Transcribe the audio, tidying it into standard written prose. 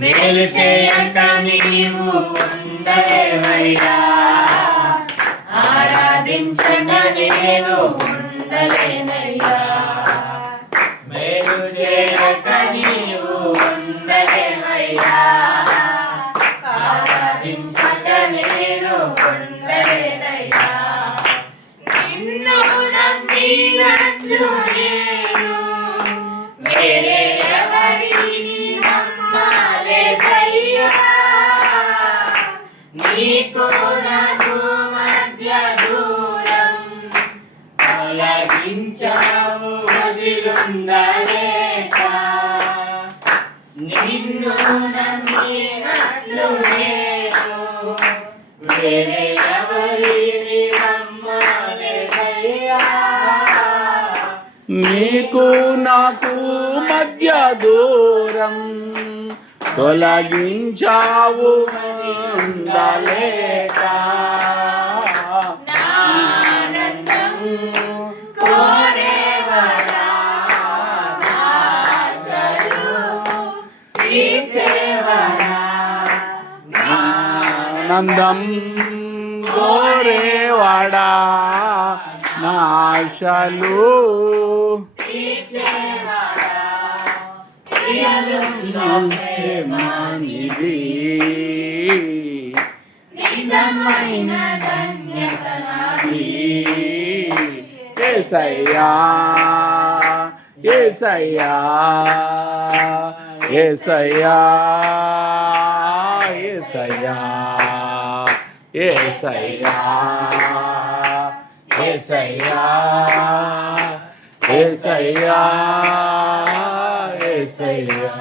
మేలు చేయక నీవు ఉండలేవయ్యా, ఆరాధించక నేను ఉండలేనయ్యా. మేలు చేయక నీవు ఉండలేవయ్యా, ఆరాధించక నేను ఉండలేనయ్యా. నిన్ను నమ్మినట్లు నేను వేరే ఎవరిని నమ్మలేదయ్యా. నీకు నాకు మధ్య దూరం తొలగించావు వదిలుండలేక. నిన్ను నమ్మినట్లు నేను వేరే ఎవరిని నమ్మలేదయ్యా. నీకు నాకు మధ్య దూరం తొలగించావు ఉండలేక. ఆనందం కోరేవరా, ఆశలు తీర్చేవరా. ఆనందం కోరేవాడా, నా ఆశలు మానిది. నిజమైన ధన్యత నాది. యేసయ్యా యేసయ్యా యేసయ్యా యేసయ్యా యేసయ్యా యేసయ్యా యేసయ్యా యేసయ్యా.